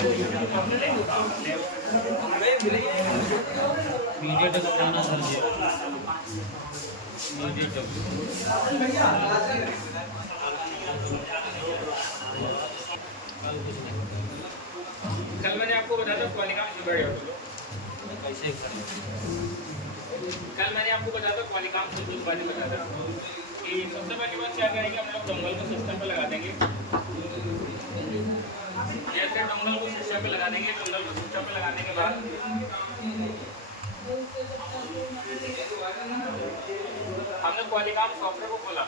MediaTek अपना sir जी MediaTek कल मैंने आपको बताया था क्वालिकॉम सुपर कैसे करें। कल मैंने आपको बताया था क्वालिकॉम सुपर बारे में बताया था कि सबसे पहली बात क्या करेंगे, हम लोग डोंगल को सिस्टम पे लगा देंगे। जैसे डोंगल को सिस्टम पे लगा देंगे, डोंगल को सिस्टम पे लगाने के बाद हमने क्वालिकॉम सॉफ्टवेयर को खोला।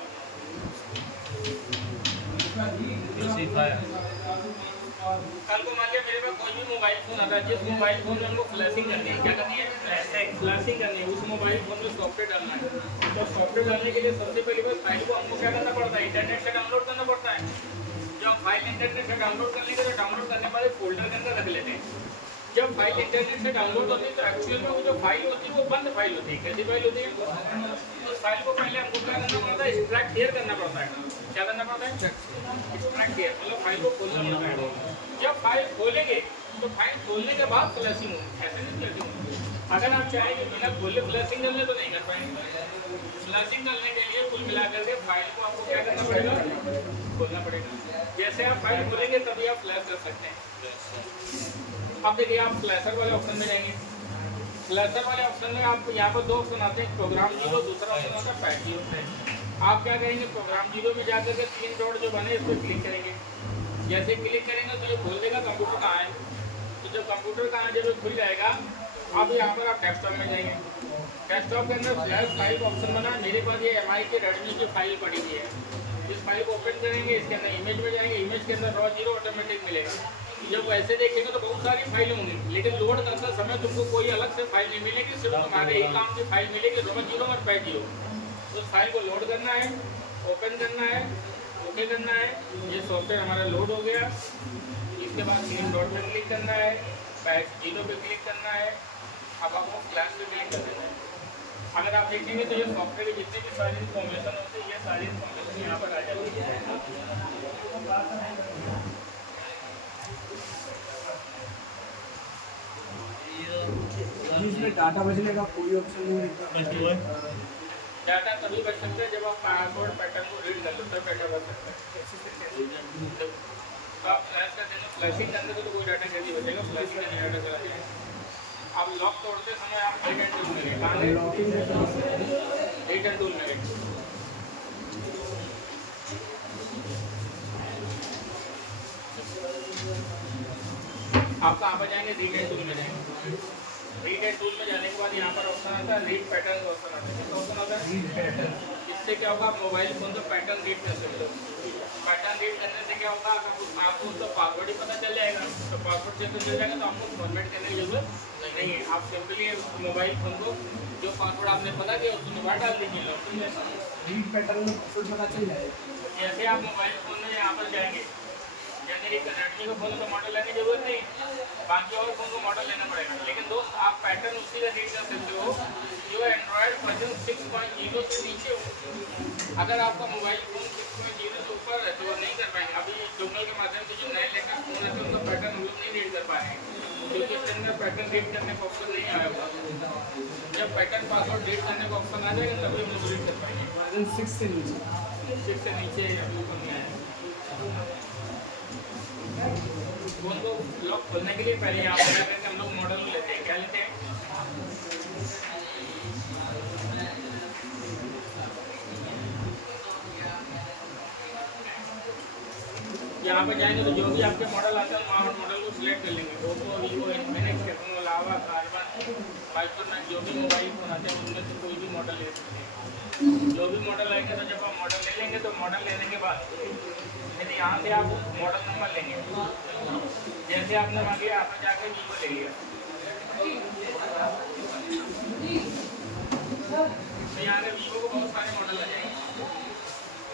कल को मान लिया मेरे पास कोई भी मोबाइल फोन आता है, जिस मोबाइल फोन में हमको फ्लैशिंग करनी है, क्या करनी है, फ्लैशिंग करनी है, उस मोबाइल फोन में सॉफ्टवेयर डालना है। तो सॉफ्टवेयर डालने के लिए सबसे पहली बात फाइल को हमको क्या करना पड़ता है, इंटरनेट से डाउनलोड करना पड़ता है। जब फाइल इंटरनेट से डाउनलोड कर लेंगे तो डाउनलोड करने वाले फोल्डर के अंदर रख लेते हैं। जब फाइल इंटरनेट से डाउनलोड होती है तो एक्चुअल में वो जो फाइल होती है वो बंद फाइल होती है। कैसी फाइल होती है? उस फाइल को पहले हमको क्या करना पड़ता है, एक्सट्रैक्ट हियर करना पड़ता है। क्या करना पड़ता है? एक्सट्रैक्ट हियर, मतलब फाइल को खोलना पड़ता है। जब फाइल खोलेंगे तो फाइल खोलने के बाद फ्लैशिंग होगी, ऐसे नहीं फ्लैशिंग होगी। अगर आप चाहेंगे बिना खोले फ्लैशिंग करने तो नहीं कर पाएंगे। फ्लैशिंग करने के लिए कुल मिलाकर के फाइल को आपको क्या करना पड़ेगा, खोलना पड़ेगा। जैसे आप फाइल खोलेंगे तभी आप फ्लैश कर सकते हैं। अब देखिए आप फ्लैशर वाले ऑप्शन में जाएंगे। फ्लैशर वाले ऑप्शन में आप यहाँ पर दो ऑप्शन आते हैं, प्रोग्राम जीरो, दूसरा ऑप्शन होता है पैड जीरो। आप क्या करेंगे, प्रोग्राम जीरो में जाकर के 3 डॉट जो बने इस पर क्लिक करेंगे। जैसे क्लिक करेंगे तो ये खोल देगा कंप्यूटर कहाँ है। तो जब कंप्यूटर कहाँ जब खुल जाएगा, अब यहाँ पर आप डेस्कटॉप में जाएंगे। डेस्कटॉप के अंदर फ्लैश फाइल का ऑप्शन बना। मेरे पास ये MI के रेडमी की फाइल पड़ी हुई है। इस फाइल को ओपन करेंगे, इसके अंदर इमेज में जाएंगे, इमेज के अंदर रॉ जीरो ऑटोमेटिक मिलेगा। जब वैसे देखेंगे तो बहुत सारी फाइलें होंगी, लेकिन लोड करते समय तुमको कोई अलग से फाइल नहीं मिलेगी, सिर्फ तुम्हारे ही काम की फाइल मिलेगी, रॉ जीरो और पैड जीरो। उस फाइल को लोड करना है, ओपन करना है, ओके करना है। ये सॉफ्टवेयर हमारा लोड हो गया। इसके बाद 3 डॉट पर क्लिक करना है, पैड जीरो पे क्लिक करना है। अब आपको फ्लैश पे क्लिक कर देना है। अगर आप देखेंगे तो ये सॉफ्टवेयर की जितनी भी सारी इन्फॉर्मेशन होती है, ये सारी इन्फॉर्मेशन यहाँ पर आ जाती है। इसमें डाटा बचने का कोई ऑप्शन नहीं है। डाटा तभी बच सकता है जब आप पासवर्ड पैटर्न को रीड कर लेते हो, डाटा बच सकता है। तो आप फ्लैश कर देंगे, फ्लैशिंग करने से तो कोई डाटा कैसे बचेगा, फ्लैशिंग का डाटा चला जाएगा। आप लॉक तोड़ते समय आप रिटर्न टूल में गए, रिटर्न टूल में गए, आप कहाँ पर जाएंगे, रिटर्न टूल में जाएंगे। रीड टूल में जाने के बाद यहाँ पर ऑप्शन आता है, रीड पैटर्न ऑप्शन आता है। किस ऑप्शन आता है? Read pattern. इससे क्या होगा, आप मोबाइल फोन से पैटर्न रीड कर सकते हो। पैटर्न रीड करने से क्या होगा, आपको उसका पासवर्ड ही पता चल जाएगा। तो पासवर्ड से चल जाएगा तो आपको फॉर्मेट करने की जरूरत नहीं है। आप सिंपली मोबाइल फोन को जो पासवर्ड आपने पता किया उसको दोबारा डाल दीजिए। रीड पैटर्न में पासवर्ड पता चल जाएगा। जैसे आप मोबाइल फोन में यहाँ पर जाएंगे, रेडमी का फोन का मॉडल लेने की जरूरत नहीं, बाकी और फोन को मॉडल लेना पड़ेगा। लेकिन दोस्त आप पैटर्न उसी का रीड कर सकते हो जो एंड्रॉयड वर्जन 6.0 से नीचे हो। अगर आपका मोबाइल फोन 6.0 से ऊपर है तो नहीं कर पाएंगे। अभी डोंगल के माध्यम से जो नए लेटेस्ट फोन है उनका पैटर्न हम लोग नहीं रीड कर पाएंगे, क्योंकि इसके अंदर पैटर्न रीड करने का ऑप्शन नहीं आया होगा। जब पैटर्न पासवर्ड रीड करने का ऑप्शन आ जाएगा तभी हम लोग रीड कर पाएंगे। वर्जन 6 से नीचे हम लोग नहीं आया। फोन को लॉक खोलने के लिए पहले यहाँ पर जाकर हम लोग मॉडल लेते हैं। क्या लेते हैं? यहाँ पर जाएंगे तो जो भी आपके मॉडल आते हैं मॉडल को सिलेक्ट कर लेंगे। ओप्पो, वीवो, इन्फिनिक्स, टेक्नो, लावा, कार्बन, माइक्रोमैक्स, जो भी मोबाइल फोन आते हैं उनमें से कोई भी मॉडल ले सकते हैं। जो भी मॉडल आएंगे तो जब आप मॉडल ले लेंगे तो मॉडल लेने के बाद यदि यहाँ से आप मॉडल नंबर लेंगे, जैसे आपने मांगे यहाँ पर जाकर वीवो ले लिया तो यहाँ से वीवो को बहुत सारे मॉडल आ जाएंगे।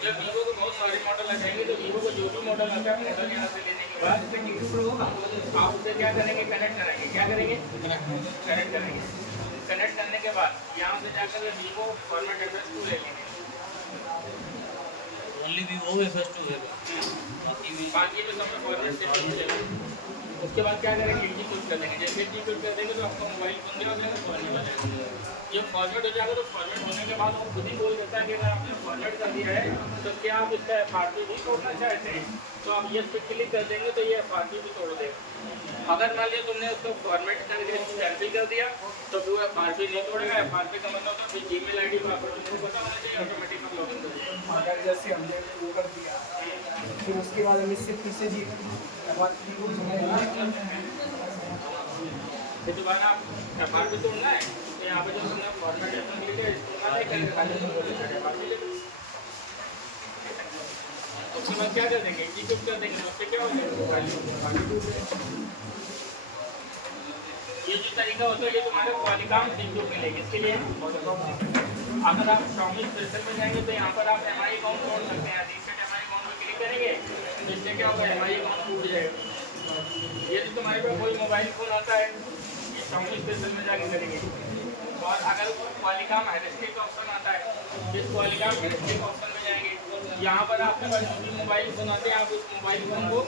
जब वीवो को बहुत सारे मॉडल आ जाएंगे तो वीवो को जो भी मॉडल आता है मॉडल यहाँ से लेने के बाद आप उसे क्या करेंगे, कनेक्ट कराएंगे। क्या करेंगे? कनेक्ट करेंगे। कनेक्ट करने के बाद यहाँ से जाकर वीवो फॉर्मेट FS2 ले लेंगे। ओनली वीवो FS2 है, बाकी में सब में फॉर्मेट से उसके उसके बाद क्या करेंगे, एग्जीक्यूट कर देंगे। जैसे एग्जीक्यूट कर देंगे तो आपका मोबाइल फोन जो है खोलने वाला है। जब फॉर्मेट हो जाएगा तो फॉर्मेट होने के बाद वो खुद ही बोल देता है कि अगर आपने फॉर्मेट कर दिया है तो क्या आप इसका FRP भी तोड़ना चाहते हैं, तो आप यस पे क्लिक कर देंगे तो ये FRP भी तोड़ देगा। अगर मान लिया तुमने उसको फॉर्मेट करके कैंसिल कर दिया तो फिर वो FRP नहीं तोड़ेगा। FRP का मतलब होता है फिर जीमेल आईडी पासवर्ड तुमको पता होना चाहिए, ऑटोमेटिक आप लॉगिन कर देंगे। अगर जैसे हमने वो कर दिया फिर उसके बाद हम इससे फिर से जी फिर दोबारा FRP तोड़ना है तो यहाँ पे जो तुमने फॉर्मेट क्लिक है इस्तेमाल नहीं करेंगे, खाली FRP ले लो। उसके बाद क्या कर देंगे, एग्जीक्यूट कर देंगे। उससे क्या हो जाएगा, ये जो तरीका होता है ये तुम्हारे पॉलीकॉम सीपीयू के लिए। किसके लिए, अगर आप Xiaomi स्पेशल में जाएंगे तो यहाँ पर आप MI अकाउंट जोड़ सकते हैं। रीसेट MI अकाउंट पर क्लिक करेंगे तो इससे क्या होगा, MI अकाउंट टूट जाएगा। ये जो तुम्हारे पास कोई मोबाइल फोन आता है ये Xiaomi स्पेशल में जाके करेंगे। और अगर पॉलीकॉम हेरिस्टिक ऑप्शन आता है, इस पॉलीकॉम हेरिस्टिक ऑप्शन में जाएंगे, यहाँ पर आपके पास जो भी मोबाइल फोन आते हैं आप उस मोबाइल फोन को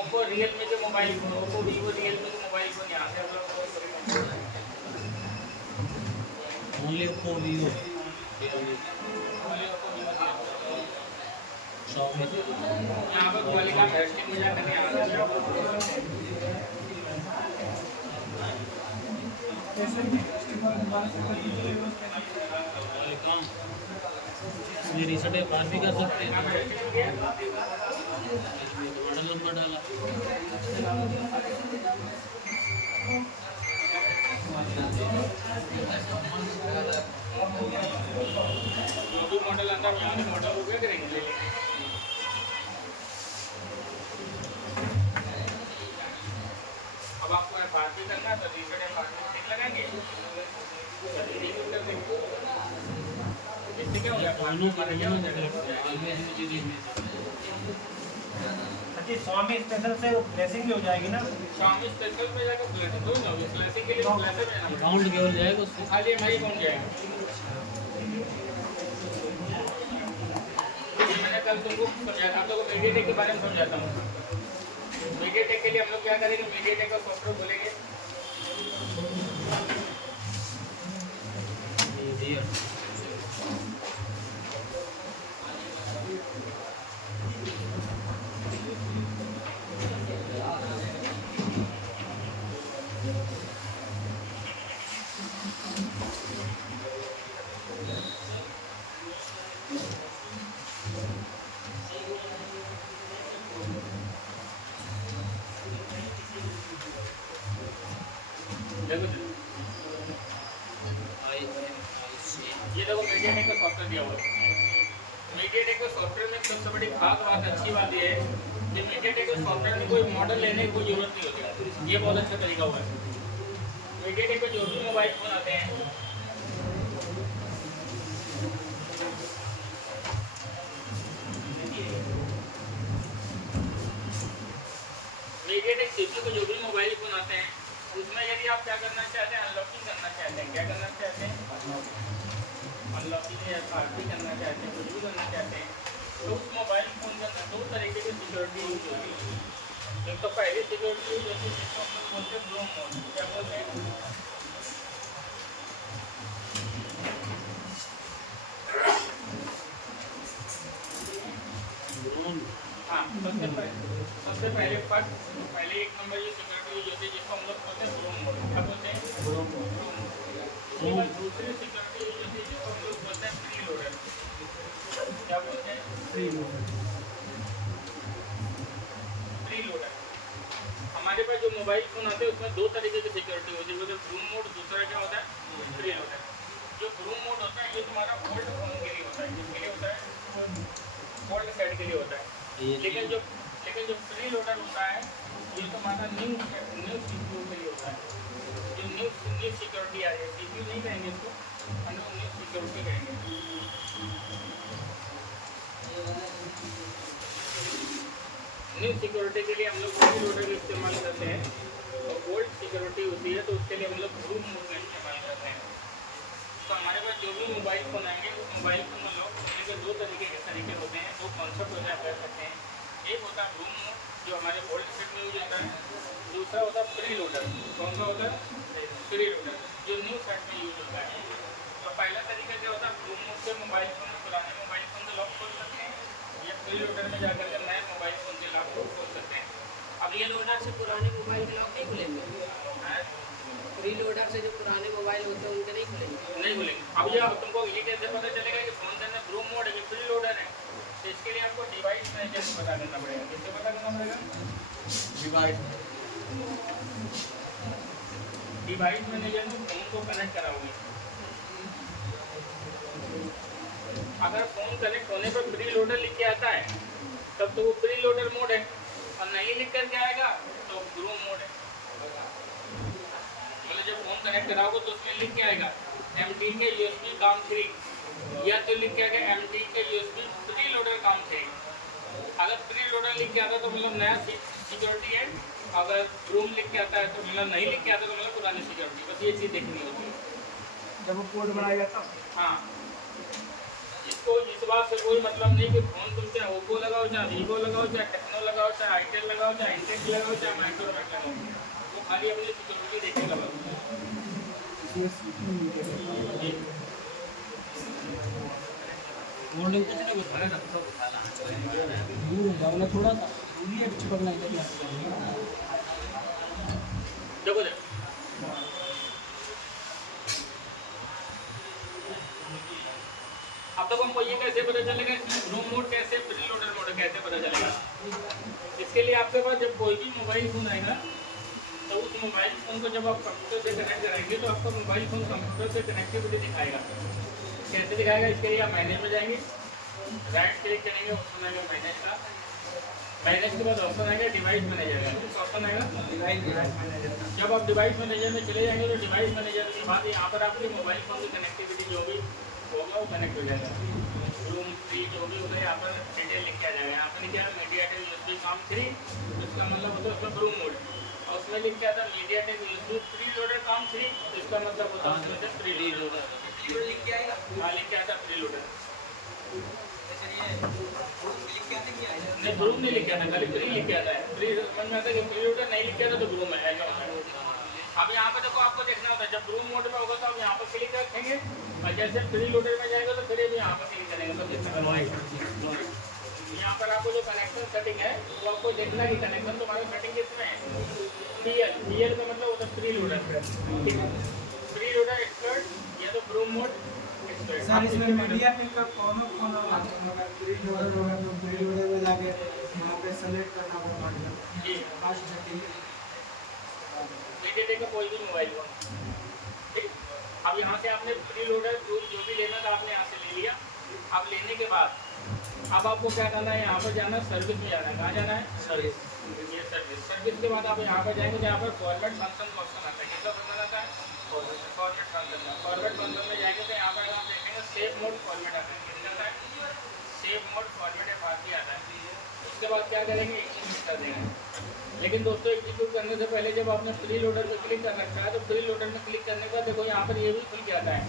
ओप्पो रियलमी के mobile phone, Oppo Vivo Realme के मोबाइल फोन यहाँ से आप लोग ओनली ओप्पो वीवो यहाँ पर पॉलीकॉम हेरिस्टिक में जाकर यहाँ काम इसमें रीसेट बात भी कर सकते हैं। मॉडल नंबर डाला जो भी मॉडल आता है यहाँ मॉडल हो गया करेंगे ले लेंगे। अब आपको FRP करना है तो रीसेट FRP ठीक लगाएंगे, इससे क्या हो गया, स्वामी स्पेशल से ब्लेसिंग भी हो जाएगी ना। Xiaomi स्पेशल में जाकर ब्लेसिंग हो जाओगे, ब्लेसिंग के लिए ब्लेसर में जाना अकाउंट केवल जाएगा उससे। खाली MI कौन जाएगा। ये मैंने कल तुमको समझाया, आप लोगों को मीडियाटेक के बारे में समझाता हूँ। मीडियाटेक के लिए हम लोग क्या करेंगे, मीडियाटेक का सॉफ्टवेयर खोलेंगे, ये देखो मीडियाटेक का सॉफ्टवेयर दिया हुआ है। मीडियाटेक के सॉफ्टवेयर में सबसे बड़ी खास बात, अच्छी बात ये है कि मीडियाटेक के सॉफ्टवेयर में कोई मॉडल लेने की कोई जरूरत नहीं होती। ये बहुत अच्छा तरीका हुआ है। मीडियाटेक पे जो भी मोबाइल फोन आते हैं मीडियाटेक सीपीयू को जो भी मोबाइल फोन आते हैं उसमें यदि आप क्या करना चाहते हैं, अनलॉकिंग करना चाहते हैं, क्या करना चाहते हैं, अनलॉकिंग या FRP करना चाहते हैं, कुछ भी करना चाहते हैं, तो उस मोबाइल फोन के अंदर 2 तरीके की सिक्योरिटी यूज होती है। एक तो पहली सिक्योरिटी यूज होती है जिसको हम लोग बोलते हैं ब्रूम मोड। क्या बोलते हैं, हाँ, सबसे पहले पहले एक नंबर ये सिक्योरिटी यूज होती है जिसको हम लोग बोलते हैं ब्रूम मोड। क्या बोलते हैं, ब्रूम मोड। उसके बाद दूसरी सिक्योरिटी यूज होती है जिसको हम लोग बोलते हैं प्री लोडर। क्या बोलते हैं, प्री लोडर। हमारे पास जो मोबाइल फोन आते हैं उसमें 2 तरीके की सिक्योरिटी होती है, ब्रूम मोड, दूसरा क्या होता है, प्री लोडर। जो ब्रूम मोड होता है ये तुम्हारा ओल्ड फोन के लिए होता है, किसके लिए होता है, ओल्ड सेट के लिए होता है। लेकिन जो प्री लोडर होता है ये तुम्हारा न्यू सीपीयू के लिए होता है। जो न्यू सिक्योरिटी आ रही है, सीपीयू नहीं कहेंगे इसको, न्यू सिक्योरिटी कहेंगे। न्यू सिक्योरिटी के लिए हम लोग प्री लोडर का इस्तेमाल करते हैं, और ओल्ड सिक्योरिटी होती है तो उसके लिए हम लोग ब्रूम मोड का इस्तेमाल करते हैं। तो हमारे पास जो भी मोबाइल फ़ोन आएंगे उस मोबाइल फ़ोन में लॉक करने के 2 तरीके होते हैं, 2 कॉन्सेप्ट हो जाए कर सकते हैं। एक होता है ब्रूम मोड जो हमारे ओल्ड सेट में यूज होता है, दूसरा होता है प्री लोडर। कौन सा होता है? प्री लोडर, जो न्यू सेट में यूज होता है। तो पहला तरीका क्या होता है, ब्लू मोड से मोबाइल फोन, पुराने मोबाइल फोन से लॉक खोल सकते हैं, या प्री लोडर में जाकर के नए मोबाइल फोन से लॉक खोल सकते हैं। अब ये लोडर से पुराने मोबाइल के लॉक नहीं खुलेंगे? प्री लोडर से जो पुराने मोबाइल होते हैं उनके नहीं खुलेंगे? नहीं खुलेंगे। अब ये तुमको ये कैसे पता चलेगा कि फोन के अंदर ब्लू मोड है, प्री लोडर है? तो इसके लिए आपको डिवाइस मैनेजर पता करना पड़ेगा। किससे पता करना पड़ेगा? डिवाइस मैनेजर में फोन को कनेक्ट कराओगे। अगर फोन कनेक्ट होने पर प्री लोडर लिख के आता है तब तो वो प्री लोडर मोड है, और नहीं लिख करके आएगा तो ब्लू मोड है। मतलब जब फोन कनेक्ट कराओगे तो उसमें लिख के आएगा MT के USB काम 3, या तो लिख के आएगा MT के USB प्री लोडर काम 3। अगर प्री लोडर लिख के आता तो मतलब नया सिक्योरिटी है, अगर ब्लू लिख के आता है तो मतलब नहीं लिख के आता तो मतलब पुरानी सिक्योरिटी। बस ये चीज़ देखनी होती है जब वो कोड बनाया जाता। हाँ, इसको इस बात से कोई मतलब नहीं कि फोन तुम चाहे ओप्पो लगाओ, चाहे वीवो लगाओ, चाहे टेक्नो लगाओ, चाहे आईटेल लगाओ, चाहे इंटेक्स लगाओ, चाहे माइक्रोमैक्स लगाओ, वो खाली अपनी सिक्योरिटी देखेगा बस। होल्डिंग कैसे नहीं उठाना ना, सब उठाना दूर जाओ थोड़ा सा दूरी है, चिपकना इधर देखो अब तक हमको ये कैसे पता चलेगा इसमें ब्लू मोड कैसे, प्री लोडर मोड कैसे पता चलेगा? इसके लिए आपके पास जब कोई भी मोबाइल फोन आएगा तो उस मोबाइल फोन को जब आप कंप्यूटर से कनेक्ट कराएंगे तो आपका मोबाइल फोन कंप्यूटर से कनेक्टिविटी दिखाएगा। कैसे दिखाएगा? इसके लिए आप मैनेज में जाएंगे, राइट क्लिक करेंगे, ऑप्शन आएगा मैनेज का, मैनेज के बाद ऑप्शन आएगा डिवाइस मैनेजर का, ऑप्शन आएगा डिवाइस मैनेजर। जब आप डिवाइस मैनेजर में चले जाएंगे तो डिवाइस मैनेजर के बाद यहाँ पर आपके मोबाइल फोन की कनेक्टिविटी जो भी होगा वो कनेक्ट हो जाएगा। रूम 3 जो भी होगा यहाँ पर डिटेल लिख के आ जाएगा। यहाँ पर क्या मीडियाटेक USB काम 3, इसका मतलब होता है उसमें ब्लू मोड, और उसमें लिख के आता मीडियाटेक USB प्री लोडर काम 3, इसका मतलब होता है उसमें से प्री लोडर लिख के आएगा। हाँ, लिख के आता प्री लोडर। नहीं, ब्लू नहीं लिख के आता, खाली प्री लिख के आता है। प्री समझ में आता है कि प्री लोडर नहीं लिख के आता तो ब्लू में आएगा। अब यहाँ पे देखो आपको देखना होता है जब ब्लू मोड में होगा तो आप यहाँ पर क्लिक रखेंगे, और जैसे प्री लोडर में जाएगा तो फिर भी यहाँ पर क्लिक करेंगे तो यहाँ पर आपको जो कनेक्शन सेटिंग है वो आपको देखना है कि कनेक्शन तुम्हारा सेटिंग किसमें है। PL का मतलब होता है प्री लोडर, ठीक है? प्री लोडर एक्सपर्ट या तो ब्लू मोड एक्सपर्ट। सर इसमें मीडियाटेक का कौन होगा? प्री लोडर होगा तो प्री लोडर में जाके वहाँ पे सेलेक्ट करना पड़ेगा जी, फास्ट सेटिंग। मीडियाटेक का कोई भी मोबाइल फोन, ठीक। अब यहाँ से आपने प्री लोडर जो भी लेना था आपने यहाँ से ले लिया। अब लेने के बाद अब आपको क्या करना है, यहाँ पर जाना है, सर्विस में जाना है। कहाँ जाना है? सर्विस। ये सर्विस के बाद आप यहाँ पर जाएंगे तो यहाँ पर फॉरवर्ड फंक्शन का ऑप्शन आता है। किसका फंक्शन आता है? फॉरवर्ड फंक्शन का। फॉरवर्ड फंक्शन में जाएंगे तो यहाँ पर आप देखेंगे सेव मोड फॉर्मेट आता है। किसका आता है? सेव मोड फॉर्मेट FRC आता है। उसके बाद क्या करेंगे? एग्जीक्यूट कर देंगे। लेकिन दोस्तों एग्जीक्यूट करने से पहले जब आपने प्री लोडर पर क्लिक कर रखा है तो प्री लोडर में क्लिक करने के बाद देखो यहाँ पर ये भी खुल के आता है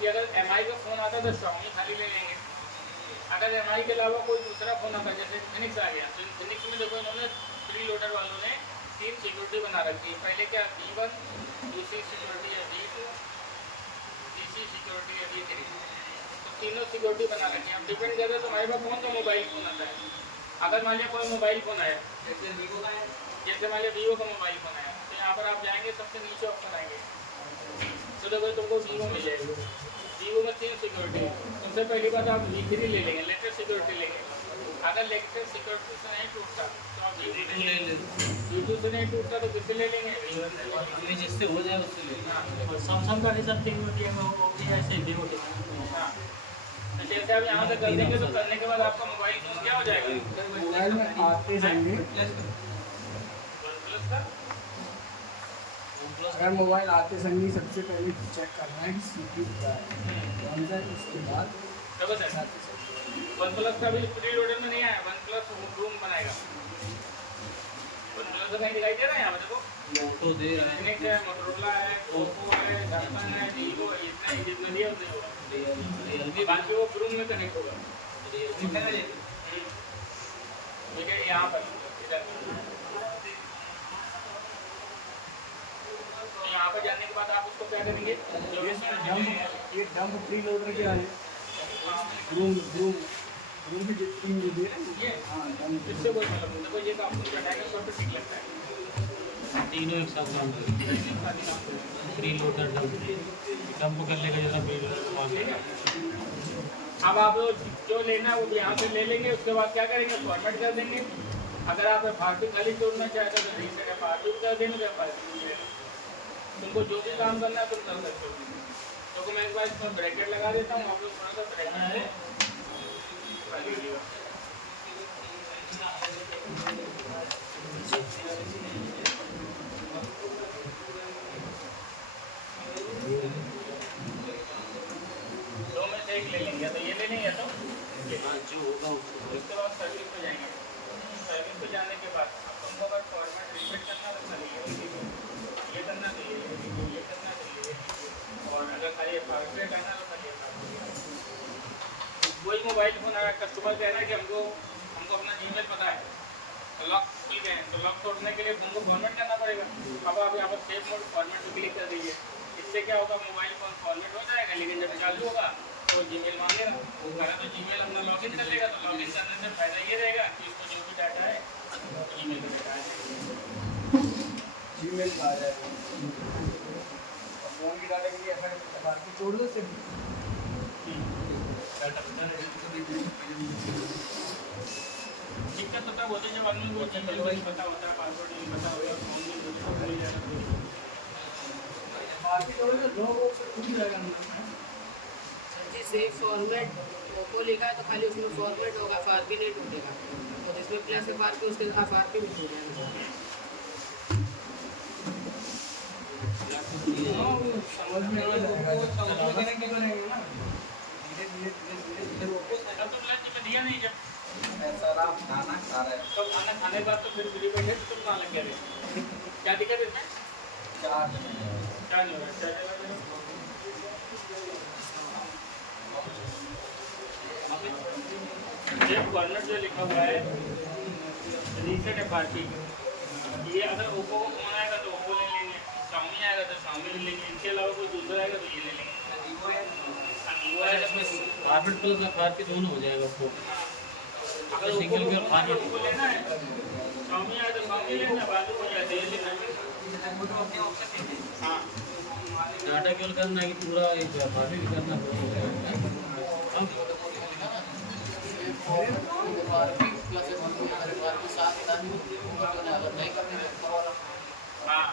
कि अगर MI का फ़ोन आता है तो Xiaomi खाली ले लेंगे। अगर MI के अलावा कोई दूसरा फ़ोन आता है जैसे फिनिक्स आ गया तो फिनिक्स में देखो इन्होंने प्री लोडर वालों ने 3 सिक्योरिटी बना रखी है। पहले क्या V1, दूसरी सिक्योरिटी है V2, तीसरी सिक्योरिटी है V3, तो तीनों सिक्योरिटी बना रखी है। अब डिपेंड करता है तुम्हारे पास कौन सा मोबाइल फ़ोन आता है। अगर मान लिया कोई मोबाइल फ़ोन आया जैसे वीवो का है, जैसे मान लिया वीवो का मोबाइल फ़ोन आया तो यहाँ पर आप जाएंगे सबसे नीचे ऑप्शन आएंगे तो देखो तुमको वीवो मिल जाएगा। वीवो में 3 सिक्योरिटी है। सबसे पहली बात आप V3 ले लेंगे, लेटेस्ट सिक्योरिटी लेंगे। अगर लेटेस्ट सिक्योरिटी से नहीं टूटता तो आप V2 ले लेंगे। V2 से नहीं टूटता तो किससे ले लेंगे? V1 से ले लेंगे। जिससे हो जाए उससे ले लेंगे। और सैमसंग का भी सब सिक्योरिटी है वो भी ऐसे वीवो के। हाँ, तो जैसे आप यहाँ से कर देंगे तो करने के बाद आपका मोबाइल फोन क्या हो जाएगा? मोबाइल में आते जाएंगे। OnePlus का अगर मोबाइल आते समय सबसे पहले चेक करना है कि CPU क्या है, कौन सा है, उसके बाद डबल है। OnePlus का भी प्री लोडर में नहीं आया, OnePlus रूम बनाएगा। OnePlus का कहीं दिखाई दे रहा है यहाँ पे देखो तो दे रहा है। फिनिक्स है, मोटोरोला है, ओप्पो है, सैमसंग है, वीवो है, इतने जितने दिए उतने होगा। बाकी वो रूम में कनेक्ट होगा। ठीक है, यहाँ पर इधर डालने के बाद आप उसको क्या करेंगे ये डंप प्री लोडर क्या है? रूम की जो 3 GB है ना ये हाँ डंप इससे कोई मतलब नहीं। देखो ये काम मुझे हटाएंगे सब पे ठीक लगता है। तीनों एक साथ काम करेंगे। प्री लोडर डंप कर लेगा जरा प्री लोडर मांग लेगा। अब आप जो लेना है वो यहाँ से ले लेंगे। उसके बाद क्या करेंगे, फॉर्मेट कर देंगे। अगर आप फारसी खाली जोड़ना चाहते हो तो रीसेट है फारसी कर देंगे तो फारसी। तुमको जो भी काम करना है तुम कर सकते हो। तो मैं एक बार इसमें ब्रैकेट लगा देता हूँ, आप लोग थोड़ा सा ब्रैकेट कर लीजिएगा। दो में से एक ले लेंगे, तो ये ले लेंगे तो जो होगा उसको उसके बाद सर्विस पे जाएंगे। सर्विस पे जाने के बाद अब तुमको अगर फॉर्मेट रीसेट करना तो खाली ये करना चाहिए, ये करना चाहिए। और अगर खाली फॉर्मेट करना तो खाली कोई मोबाइल फ़ोन अगर कस्टमर कहना है कि हमको अपना जीमेल पता है तो लॉक खुल गए हैं, तो लॉक तोड़ने के लिए तुमको फॉर्मेट करना पड़ेगा। अब आप यहाँ पर सेव मोड फॉर्मेट पर क्लिक कर दीजिए। इससे क्या होगा, मोबाइल फ़ोन फॉर्मेट हो जाएगा, लेकिन जब चालू होगा तो जीमेल मांगेगा। पहले तो जीमेल अपना लॉगिन कर लेगा, तो लॉगिन करने से फ़ायदा ये रहेगा कि इसको जो भी डाटा है ईमेल पे डाटा है। जीमेल पे आ जाएगा। फोन की डाटा के लिए ऐसा बाकी छोड़ दो सिर्फ दिक्कत तो तब होती है जब आदमी को जीमेल नहीं पता होता है, पासवर्ड नहीं पता होता है, फोन नहीं जाता। बाकी छोड़ दो लोगों से खुद जाएगा अंदर। जी सेव फॉर्मेट ओप्पो लिखा है तो खाली उसमें फॉर्मेट होगा, फारपी नहीं टूटेगा। और जिसमें प्लस है फारपी उसके फारपी भी टूट जाएगा। समझ में आ जाएगा। समझ में नहीं बनेगा ना। धीरे अब तो लंच में दिया नहीं जब ऐसा आप खाना खा रहे तो खाना खाने के बाद तो फिर फ्री बैठे तो तुम कहाँ लग गए? क्या दिक्कत है इसमें? चार क्या नहीं हो रहा? ये फॉर्मेट जो लिखा हुआ है रीसेट है पार्टी, ये अगर ओप्पो को फोन आएगा तो ओप्पो ले लेंगे, शाओमी आएगा तो शाओमी ले लेंगे, इनके अलावा कोई दूसरा आएगा तो ये ले लेंगे। फॉर्मेट प्लस फारपी दोनों हो जाएगा आपको। अगर सिंगल ओप्पो में को फॉर्मेट ओप्पो लेना है, शाओमी आए तो शाओमी लेना, बाजू हो जाए तो ये लेना है। हाँ डाटा केवल करना है कि पूरा एक फारपी भी करना पड़ेगा। हाँ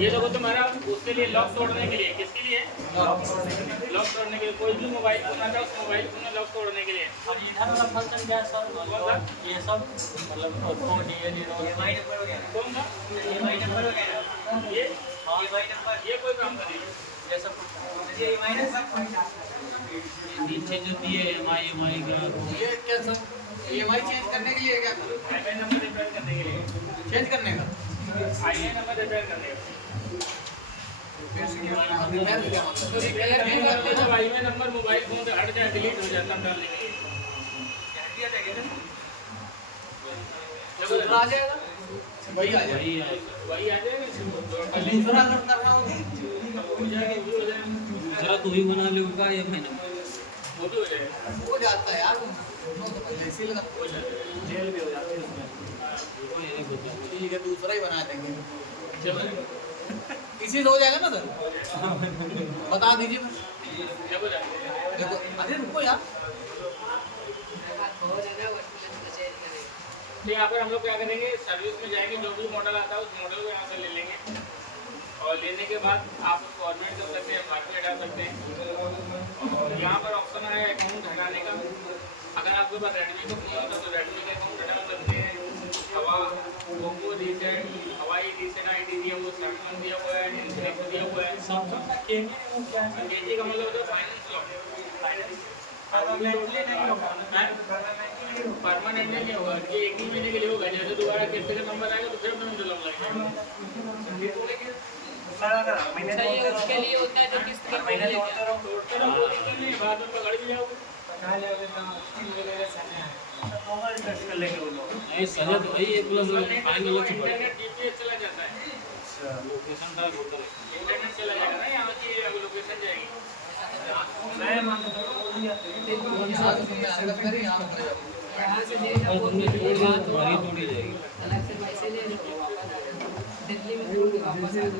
ये देखो तुम्हारा उसके लिए लॉक तोड़ने के लिए, किसके लिए लॉक तोड़ने के लिए, कोई भी मोबाइल फोन आता है उस मोबाइल फोन में लॉक तोड़ने के लिए। और इधर वाला फंक्शन क्या है सर? ये सब मतलब फोन डीएनए कौन सा ये कोई काम करेगा ये सब नीचे जो दिए एमआई का ये क्या सब EMI चेंज करने के लिए क्या आईएमआई नंबर रिपेयर करने के लिए, चेंज करने का आईएमआई नंबर रिपेयर करने के लिए। तो रिपेयर नहीं करते जब आईएमआई नंबर मोबाइल फोन से हट जाए, डिलीट हो जाता है डालने के लिए। दूसरा आ जाएगा वही आ जाएगा वही आ जाएगा। दूसरा अगर करना हो हो जाएगा, वो हो जाएगा, दूसरा तू ही बना लेगा ये महीना वो भी हो जाएगा। हो जाता है यार वो तो पहले इसी लगा जेल भी हो जाती है उसमें ठीक है दूसरा ही बना देंगे इसी से हो जाएगा ना सर बता दीजिए जब हो जाएगा देखो अरे रुको यार तो यहाँ पर हम लोग क्या करेंगे, सर्विस में जाएंगे, जो भी मॉडल आता है उस मॉडल को यहाँ से ले लेंगे। और लेने के बाद आप फॉर्मेट कर सकते हैं, फारपी हटा सकते हैं। और यहाँ पर ऑप्शन है अकाउंट हटाने का। अगर आपके पास रेडमी का फोन होता है तो रेडमी का अकाउंट हटा सकते हैं। हवा ओप्पो रीसेट, हवाई रीसेट ID दिया हुआ, सैमसंग दिया हुआ है, इन्फिनिक्स दिया हुआ है। सब केजी का मतलब होता है फाइनेंस लॉक। परमानेंटली नहीं होगा, परमानेंटली नहीं होगा, ये एक ही महीने के लिए होगा। जैसे दोबारा किस्त का नंबर आएगा तो फिर अपना मुझे लग जाएगा। सर अगर महीने अच्छा, ये उसके लिए होता है जो किस्त के महीने पहले तोड़ते रहो, तोड़ते रहो, कोई दिक्कत नहीं, बाद में पकड़ भी जाओगे। पका लोगे तो स्टील वगैरह सारे हैं, ओवर इंटरेस्ट कर लेंगे वो लोग। नहीं सजा तो वही है प्लस फाइन अलग से पड़ेगा। इंटरनेट जीपीएस चला जाता है, लोकेशन ट्रैक होता है। इंटरनेट चला जाएगा ना, यहाँ की लोकेशन जाएगी। मैं मान लो बोल दिया यहाँ से तुमने अंदर करी, यहाँ पर जाओ। यहाँ से दे और तुमने छोड़ दिया तो तुम्हारी तोड़ी जाएगी। अलग से पैसे ले लो, वापस आ जाओ। दिल्ली में छोड़ के वापस आ जाओ।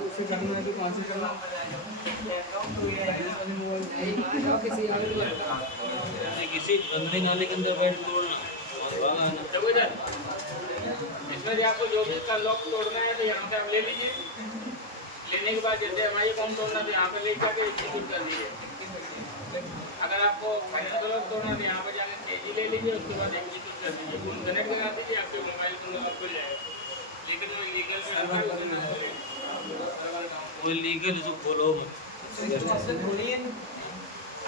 नहीं, जाओ किसी और को बताओ। किसी गंदे नाले के अंदर बैठ तोड़ना और वाला है ना। देखो इधर, इसमें जो आपको जो भी का लॉक तोड़ना है तो यहाँ से आप ले लीजिए। लेने के बाद जैसे हमारी अकाउंट तोड़ना तो यहाँ पे ले जाके एग्जीक्यूट कर दीजिए। अगर आपको फाइनेंस लॉक तोड़ना तो यहाँ पे जाके तेजी ले लीजिए, उसके बाद एग्जीक्यूट कर दीजिए। कनेक्ट करा दीजिए, आपके मोबाइल फोन लॉक खुल जाएगा। लेकिन वो लीगल वो लीगल जो बोलो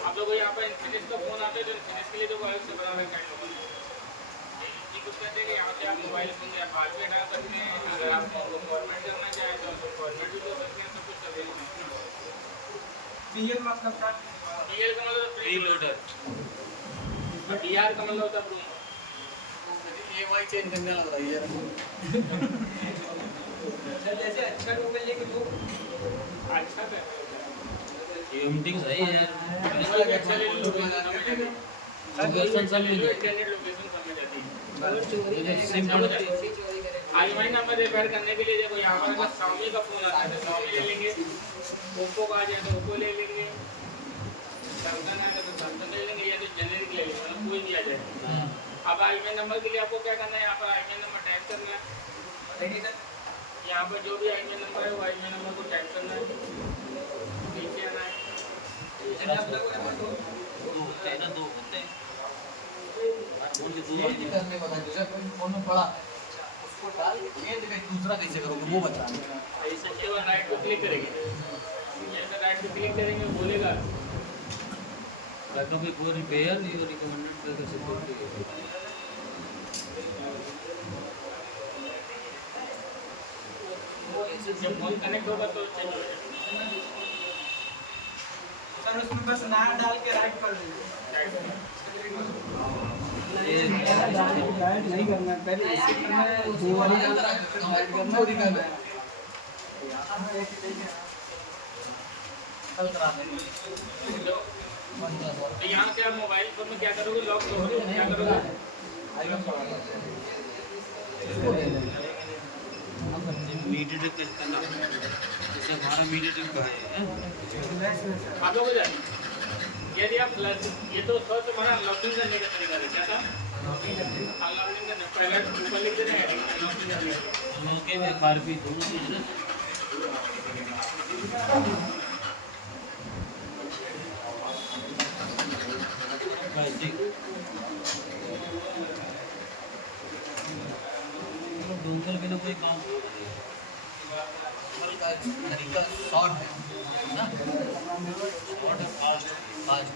आप लोग यहाँ पर इन्फिनिक्स का फोन आता है तो इन्फिनिक्स के लिए तो अलग से बना रखा है लोगों ने। कुछ कहते हैं कि यहाँ से आप मोबाइल फोन या बाहर भी हटा सकते हैं। अगर आप फॉर्मेट करना चाहें तो फॉर्मेट भी कर सकते हैं, सब कुछ अवेलेबल है। डीएल मतलब सर डीएल का मतलब प्री लोडर। डीआर का मतलब होता है प्रूफ। EMI चेंज करने लग रही है। जैसे अच्छा मोबाइल लेके दो अच्छा है, ये मीटिंग सही है यार। अच्छा ले लो, लोकेशन समझ जाती है। लोकेशन सब मिल जाए। इंटरनेट लोकेशन समझ जाती है। अगर चोरी करेगा, सिंपल चाहे चोरी करेगा। आईएमआई नंबर रिपेयर करने के लिए देखो यहाँ पर अगर Xiaomi का फोन आता है तो Xiaomi ले लेंगे, ओप्पो का आ जाए तो ओप्पो ले लेंगे, सैमसंग आए तो सैमसंग ले लेंगे, या तो जेनेरिक ले लेंगे, मतलब कोई भी आ जाए। अब आईएमआई नंबर के लिए आपको क्या करना है, यहाँ पर आईएमआई नंबर टाइप करना है। यहाँ पर जो भी आईएमआई नंबर है वो आईएमआई नंबर को टाइप करना है, नीचे आना है। दो होते हैं फोन के दो चेंज करने वाला जैसे कोई फोन में पड़ा है, उसको डाल के चेंज कहीं दूसरा कैसे करोगे वो बता। उसके बाद राइट को क्लिक करेंगे, जैसे राइट को क्लिक करेंगे बोलेगा बैकअप में कोई रिपेयर नहीं हो रिकमेंडेड करके सपोर्ट की जब फोन कनेक्ट होगा तो चेंज हो जाएगा। सर उसमें बस नया डाल के राइट कर दीजिए। नहीं करना पहले इसी में दो वाली अंदर आ जाओ, कंप्लीट करना और निकालना है। कल करा देंगे। तो यहाँ से आप मोबाइल फोन में क्या करोगे, लॉक करोगे, क्या करोगे, आएगा पड़ा। मीडिएटेक करना जैसे हमारा मीडिएटेक का है आप लोग इधर यदि आप ये तो सर्च हमारा लॉगिन करने का तरीका है, क्या था लॉगिन करने पहले ऊपर लिख देते हैं लॉगिन करने हम लोग के FRP दोनों चीज़ ना बेसिक डोंगल के ना कोई काम हो रहा है का तरीका शॉर्ट है ना, शॉर्ट फास्ट फास्ट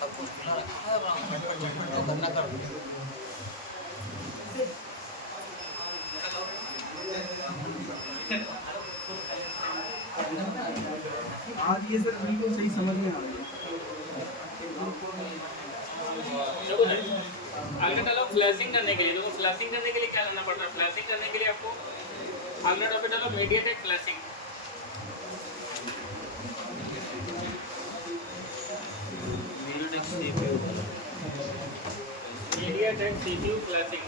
सब कुछ खुला रखा है, झटपट झटपट जो करना कर दो। आज ये सर बिल्कुल सही समझ में आ रही है। अगर डालो फ्लैशिंग करने के लिए, तो फ्लैशिंग करने के लिए क्या करना पड़ता है, फ्लैशिंग करने के लिए आपको अगला टॉपिक डालो मीडिएटेक फ्लैशिंग। मीडिएटेक CPU फ्लैशिंग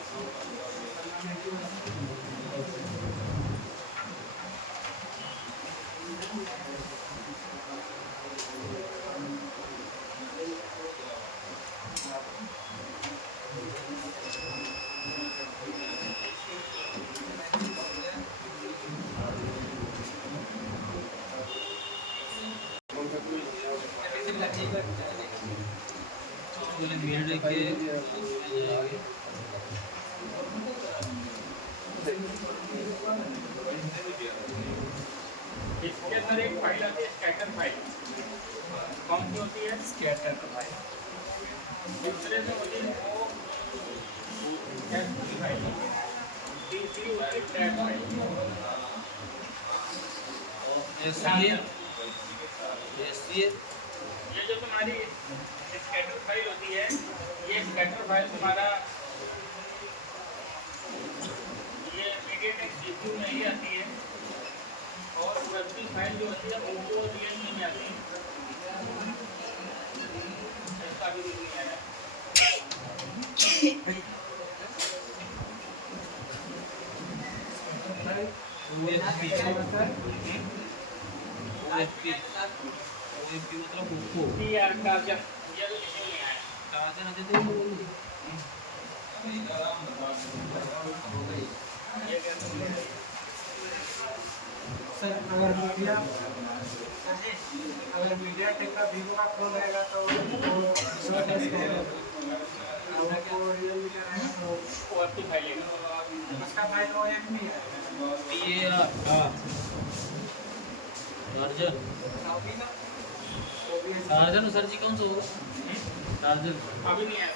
मीडिएटेक के इसके अंदर एक फाइल आती है स्कैटर फाइल, कौन सी होती है, स्कैटर फाइल दूसरे से होती है वो FP फाइल, तीसरी होती है ट्रैक फाइल। ये जो तुम्हारी स्कैटर फाइल होती है, ये स्कैटर फाइल तुम्हारा ये MediaTek CPU में ही आती है, और USB फाइल जो होती है Oppo और Realme में आती है। इसका भी नहीं आया। मतलब ओप्पो यार चार्जर ये भी नहीं आया। चार्जर आते थे वो ये कैसे सर अगर मीडियाटेक का वीवो का फोन रहेगा तो वो रियलमी का रहेगा तो OFP फाइल लेगा। उसका फाइल OFP है। ये चार्जर चार्जर सर जी कौन सा होगा चार्जर अभी नहीं आया।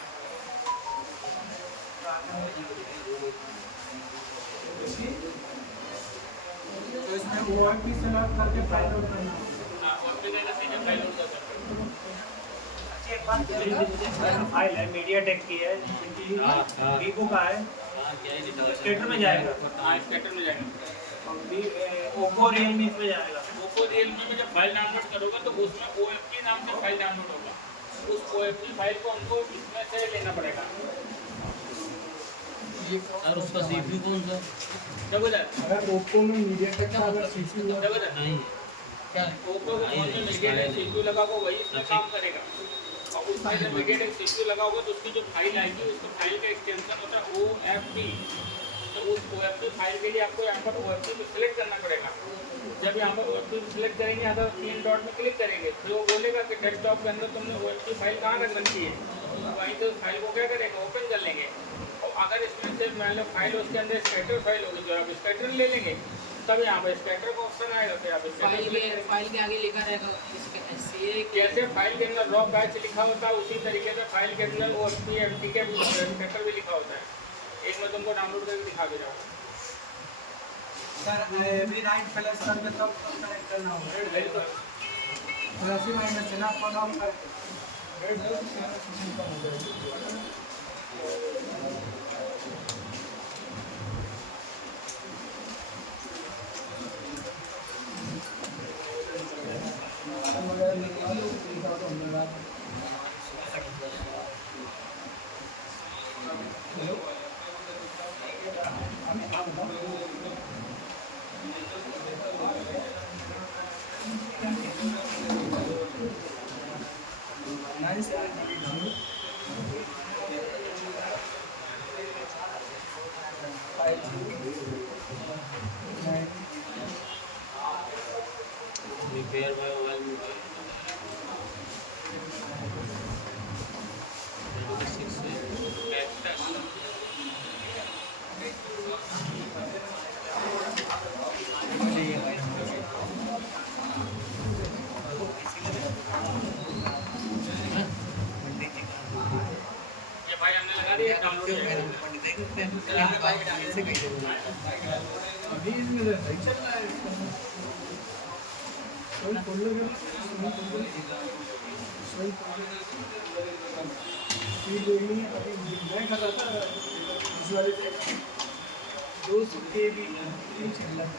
तो इसमें OFP से लॉक करके फाइल लोड करना होगा। OFP का सीधे फाइल लोड कर सकते हो। अच्छा, एक बात बताइए, फाइल है मीडियाटेक की है, वीवो का है, क्या ही लिखा स्केटर में जाएगा, हाँ स्कैटर में जाएगा। और ओप्पो रियलमी में जाएगा। ओप्पो रियलमी में जब फाइल डाउनलोड करोगे तो उसमें OFP नाम से फाइल डाउनलोड होगा। उस OFP फाइल को हमको इसमें से लेना पड़ेगा। और उसका सीपीयू कौन सा देखो इधर, अगर ओप्पो में मीडियाटेक का अगर CPU देखो इधर, नहीं क्या ओप्पो के फोन में मीडियाटेक CPU लगा होगा वही इसमें काम करेगा। और उस फाइल में मीडियाटेक CPU लगा होगा तो उसकी जो फाइल आएगी उसकी फाइल का एक्सटेंशन होता है OFP। तो उस OFP फाइल के लिए आपको यहाँ पर OFP को सिलेक्ट करना पड़ेगा। जब यहाँ पर OFP को सिलेक्ट करेंगे, यहाँ पर 3 डॉट में क्लिक करेंगे, फिर वो बोलेगा कि डेस्कटॉप के अंदर तुमने OFP फाइल कहाँ रख रखी है। तो वहीं से उस फाइल को क्या करेंगे, ओपन कर लेंगे। और अगर इसमें से मान लो फाइल उसके अंदर स्कैटर फाइल होगी तो आप स्कैटर ले लेंगे, तब यहाँ पर स्कैटर का ऑप्शन आएगा। फिर आप फाइल के आगे लिखा रहेगा इसके SCA जैसे फाइल के अंदर रॉ बैच लिखा होता है उसी तरीके से फाइल के अंदर OFP MTK स्कैटर भी लिखा होता है। एक मैं तुमको डाउनलोड करके दिखा दे रहा हूँ। सर एवरी राइट फ्लैश करके तब कनेक्ट करना होगा। फ्लैश माइनस से ना फोन ऑफ करके repair by mobile mobile 6 cactus ये भाई हमने लगा दिया डाउनलोड किया। अभी इसमें सही चल रहा है। सोई खोल लो जरा, सोई स्पीड देखनी है। अभी मैं कर रहा था इस वाले पे 200 KB चल रहा है।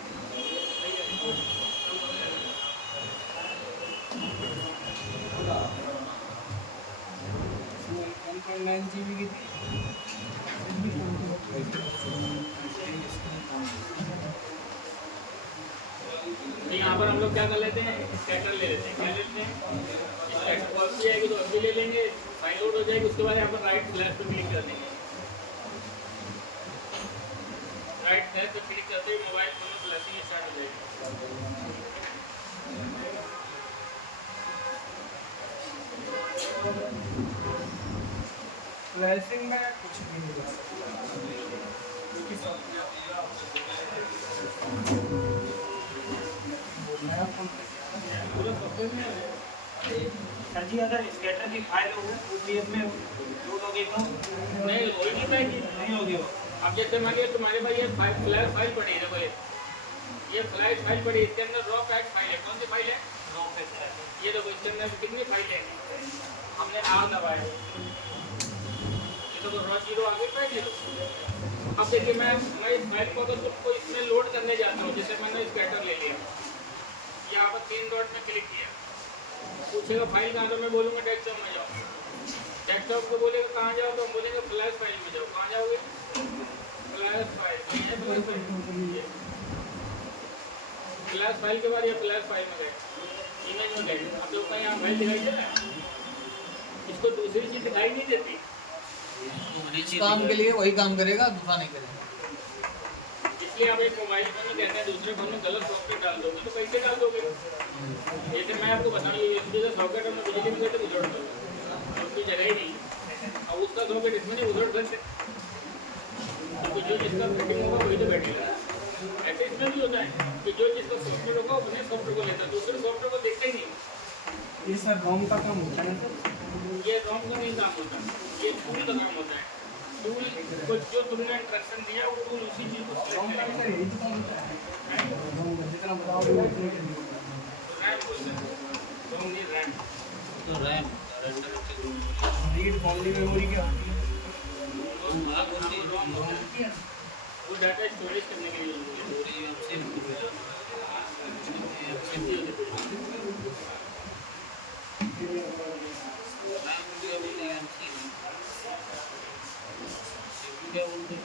1.9 GB की थी। तो यहाँ पर हम लोग क्या कर लेते हैं, स्कैटर ले लेते हैं। क्या लेते हैं, स्कैटर OFP आएगी तो OFP ले लेंगे, फाइल लोड हो जाएगी, उसके बाद यहाँ पर राइट फ्लैश पे क्लिक कर देंगे। राइट फ्लैश पे क्लिक करते ही मोबाइल फोन में फ्लैशिंग स्टार्ट हो जाएगी। फ्लैशिंग में कुछ भी नहीं कर सकता क्योंकि नया फोन पूरा सॉफ्टवेयर में। सर जी अगर स्कैटर की फाइल हो PDF में लोड हो होगी तो नहीं हो ही नहीं पाएगी। नहीं होगी वो। अब जैसे मान लिया तुम्हारे पास ये फ्लैश फाइल पड़ी है, देखो ये फ्लैश फाइल पड़ी है, इसके अंदर रॉ पैक फाइल है। कौन सी फाइल है? ये देखो इसके अंदर कितनी फाइल है, हमने आग दबाया, ये देखो रॉ 0 आ गई, पैक 0। अब देखिए मैं इस फाइल को अगर तुमको इसमें लोड करने जाता हूँ, जैसे मैंने स्कैटर ले लिया, यहाँ पर 3 डॉट में क्लिक किया, पूछेगा फाइल कहाँ, तो मैं बोलूँगा डेस्कटॉप में जाओ। डेस्कटॉप को बोलेगा कहाँ जाओ, तो हम बोलेंगे फ्लैश फाइल में जाओ। कहाँ जाओगे? Flash file. फ्लैश फाइल के बाद ये फ्लैश फाइल में गए, इमेज में गए। अब जो कहीं यहाँ फाइल दिखाई दे रहा है, इसको दूसरी चीज़ दिखाई नहीं देती। काम के लिए वही काम करेगा, दूसरा नहीं करेगा। इसलिए आप एक मोबाइल फोन में कहते हैं दूसरे फोन में गलत सॉफ्टवेयर डाल दोगे, तो कैसे डाल दोगे? जैसे मैं आपको बताऊँ, ये सॉफ्टवेयर में बिजली में कैसे उजड़ दो, उसकी जगह ही नहीं, और उसका सॉफ्टवेयर इसमें नहीं उजड़ सकते, तो जो जिसका सेटिंग होगा वही तो बैठेगा। ऐसे इसमें भी होता है कि जो जिसका सॉफ्टवेयर होगा अपने सॉफ्टवेयर को लेता है, दूसरे सॉफ्टवेयर को देखते ही नहीं। ये सर रोम का काम होता है सर? ये रोम का नहीं काम होता, ये टूल का काम होता है। टूल को जो तुमने इंस्ट्रक्शन दिया, वो टूल उसी चीज़ को रोम का select सर यही तो काम होता है। रोम का जितना बताओगे उतने के लिए। रैम बोलते हैं, रोम नहीं रैम। तो रैम रीड ओनली मेमोरी क्या होती है? वो डाटा स्टोरेज करने के लिए यूज क्या बोलते हैं?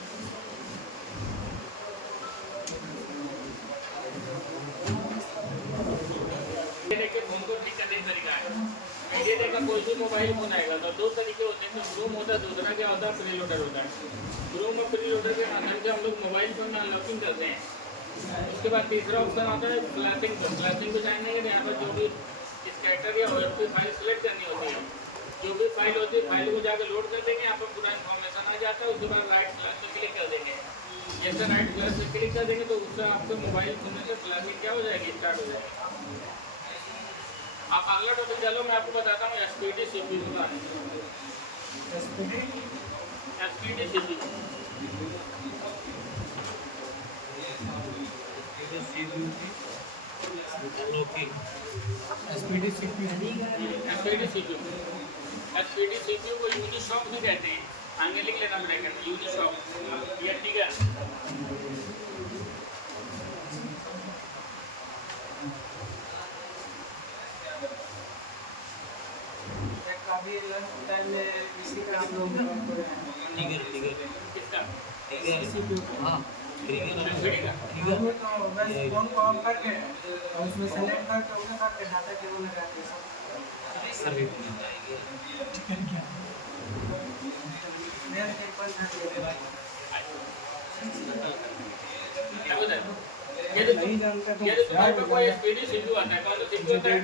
देखिए फोन को ठीक करने का तरीका है। मीडिया का कोई भी मोबाइल फोन आएगा तो 2 तरीके होते हैं, ग्रूम होता है, दूसरा क्या होता है, प्री लोडर होता है। ग्रूम और प्री लोडर के माध्यम से हम लोग मोबाइल फोन में अनलॉकिंग करते हैं। उसके बाद तीसरा ऑप्शन आता है फ्लैशिंग पर। फ्लैशिंग को जानेंगे तो यहाँ पर जो भी स्कैटर या OFP फाइल सेलेक्ट करनी होती है, जो भी फाइल होती है, फाइल को जाकर लोड कर देंगे, यहाँ पर पूरा इन्फॉर्मेशन आ जाता है। उसके बाद राइट फ्लैश पे क्लिक कर देंगे। जैसे राइट फ्लैश पे क्लिक कर देंगे तो उससे आपको मोबाइल फोन से फ्लैशिंग क्या हो जाएगी, स्टार्ट हो जाएगी। आप अगला टॉपिक चलो, मैं आपको बताता हूँ SPD CPU का। SPD CPU SPD CPU को यूनिशॉक भी कहते हैं, आगे लिख लेना पड़ेगा, यूनिशॉक या ठीक है। काफी लंच टाइम में इसी का हम लोग किसका? हाँ एसपीडी का। उसमें तो बस फोन को ऑफ करके और उसमें सेलेक्ट करके उन्हें करके डाटा केबल लगाते हैं सब। मेरे के पर क्या होता है? नहीं जानता तो तुम्हारे पास कोई SPD CPU आता है, कौन सा CPU आता है?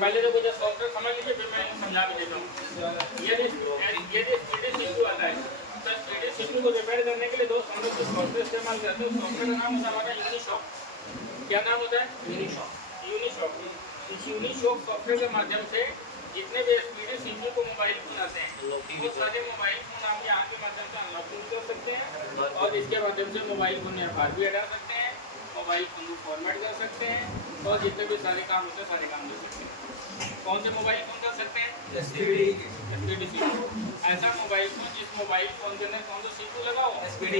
पहले तो कुछ सॉफ्टवेयर समझ लीजिए, फिर मैं समझा भी देता हूँ। ये SPD CPU आता है, तो SPD CPU को रिपेयर करने के लिए दो हम लोग सॉफ्टवेयर इस्तेमाल करते हैं। उस सॉफ्टवेयर का नाम होता है हमारा यूनिशॉक। क्या नाम होता है? यूनिशॉक। इस यूनिशॉक सॉफ्टवेयर के माध्यम से जितने भी SPD CPU को मोबाइल फोन आते हैं, वो सारे मोबाइल फोन आप यहाँ के माध्यम से अनलॉकिंग कर सकते हैं, और इसके माध्यम से मोबाइल फोन में FR भी हटा सकते हैं, मोबाइल फोन को फॉर्मेट कर सकते हैं, और जितने भी सारे काम होते हैं सारे काम कर सकते हैं। कौन से मोबाइल फोन कर सकते हैं? SPD CPU। ऐसा मोबाइल फोन जिस मोबाइल फोन के अंदर कौन सा CPU लगा हो, SPD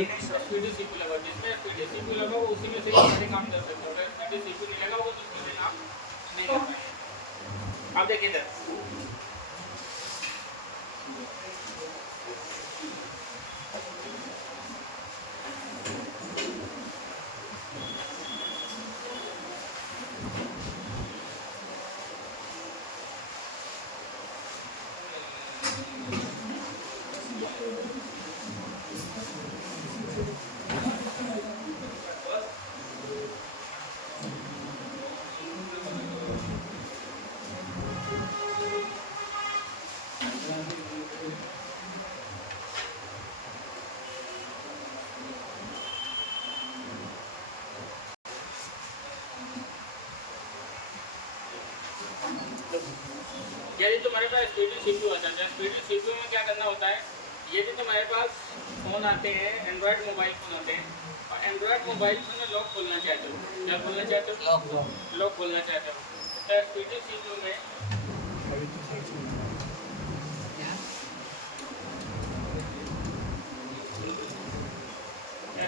CPU लगा हो, जिसमें SPD CPU लगा हो उसी में से सारे काम कर सकते हो। अगर SPD CPU नहीं लगा होगा तो उसमें काम नहीं कर पाएंगे। आप देखिए इधर, यदि तुम्हारे पास स्पीडी CPU आता है, स्पीडी CPU में क्या करना होता है, यदि तुम्हारे पास फ़ोन आते हैं, एंड्रॉयड मोबाइल फ़ोन होते हैं, और एंड्रॉयड मोबाइल फ़ोन में लॉक खोलना चाहते हो, क्या खोलना चाहते हो? लॉक खोलना चाहते हो, तो स्पीडी CPU में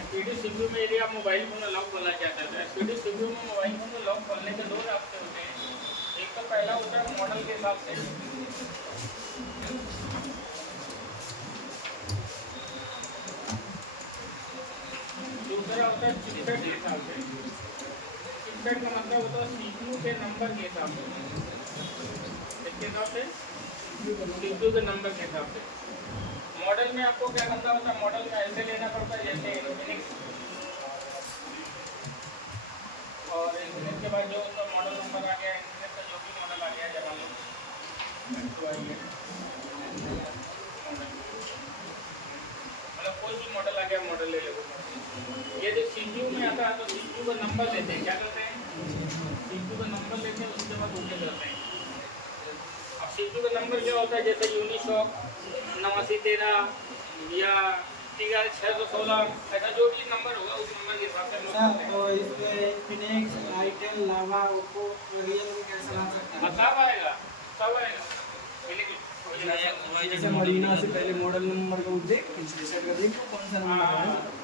स्पीडी CPU में यदि आप मोबाइल फ़ोन में लॉक खोलना चाहते हैं, तो स्पीडी CPU में मोबाइल फ़ोन में लॉक खोलने के 2 रास्ते होते हैं। एक तो पहला होता है मॉडल के हिसाब से, दूसरा होता है चिपसेट के हिसाब से। चिपसेट का मतलब होता है CPU के नंबर के हिसाब से, किसके हिसाब से? CPU के नंबर के हिसाब से। मॉडल में आपको क्या करना होता है, मॉडल में ऐसे लेना पड़ता है जैसे इन्फिनिक्स, और इन्फिनिक्स के बाद जो उसका मॉडल नंबर आ गया, इन्फिनिक्स का जो भी मॉडल आ गया, जब मतलब कोई भी मॉडल आ गया, मॉडल ले लो। ये जो CPU में आता है तो CPU का नंबर लेते हैं, क्या करते हैं? CPU का नंबर लेते हैं, उसके बाद ओके करते हैं। अब CPU का नंबर क्या होता है, जैसे यूनिशॉक 8913 या 616, ऐसा जो भी नंबर होगा उस नंबर के हिसाब से हम लोग करते हैं। तो इसमें इन्फिनिक्स, आइटेल, लावा, ओप्पो, रियलमी कैसा ला सकता है? सब आएगा, सब आएगा। जैसे मरीना से पहले मॉडल नंबर को देख, पिछले साइड का देख, कौन सा नंबर है?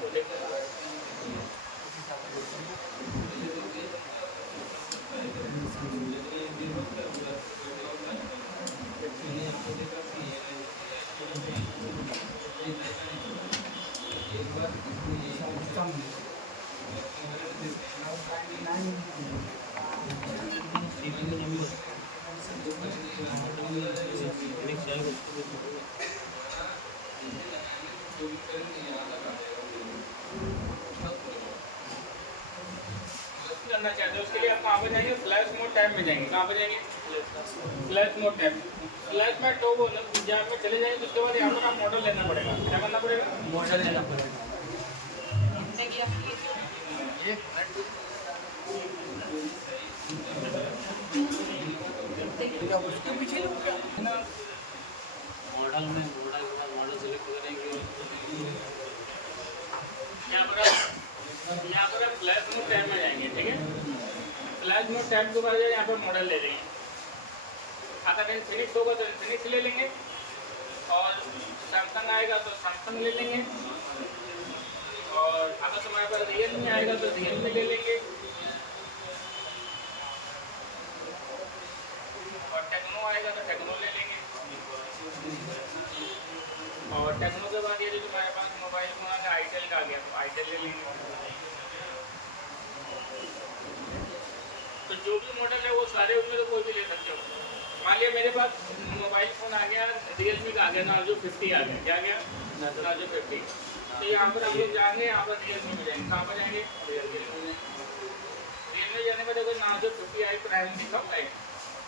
करना चाहते हो उसके लिए आप कहाँ पर जाएंगे? फ्लैश मोड टैब में जाएंगे। कहाँ पर जाएंगे? Flash mode tab. फ्लैश में टॉप जहाँ में चले जाएंगे, उसके बाद यहाँ पर आप मॉडल लेना पड़ेगा। क्या करना पड़ेगा? मॉडल लेना पड़ेगा। उसके पीछे लोग क्या मॉडल में मॉडल सेलेक्ट करेंगे। यहाँ पर आप फ्लैश मोड टैब में जाएंगे, ठीक है? फ्लैश मोड टैब के बाद यहाँ पर मॉडल ले लेंगे। अगर इन्फिनिक्स होगा तो इन्फिनिक्स ले लेंगे, और सैमसंग आएगा तो सैमसंग ले लेंगे, और अगर तुम्हारे पास रियलमी आएगा तो रियलमी ले लेंगे, और टेक्नो आएगा तो टेक्नो ले लेंगे। और टेक्नो के बाद ये जो तुम्हारे पास मोबाइल फोन आ गया, आईटेल का आ गया, तो आईटेल ले लेंगे। तो जो भी मॉडल है वो सारे उनमें तो कोई भी ले सकते हो। मान लिया मेरे पास मोबाइल फ़ोन आ गया, रियलमी का आ गया, नार्जो 50 आ गया, क्या गया? नार्जो 50। तो यहाँ पर हम लोग जाएंगे, यहाँ पर रियलमी में जाएंगे। कहाँ पर जाएंगे? रियलमी जाने पर देखो नार्जो 50i प्राइम सब है,